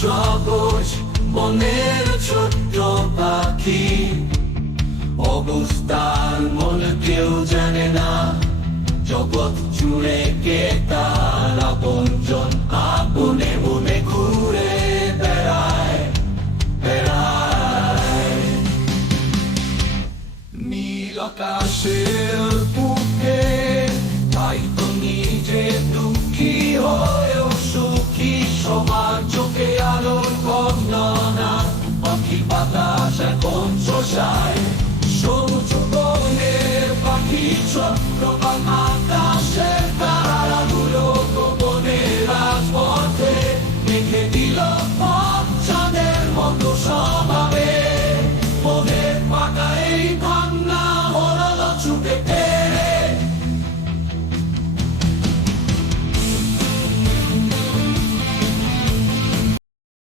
সবুজ বনের ছোট্ট পাখি, অবস্থান মনে কেউ জানে না, জগৎ জুড়ে কে তার আপনজন।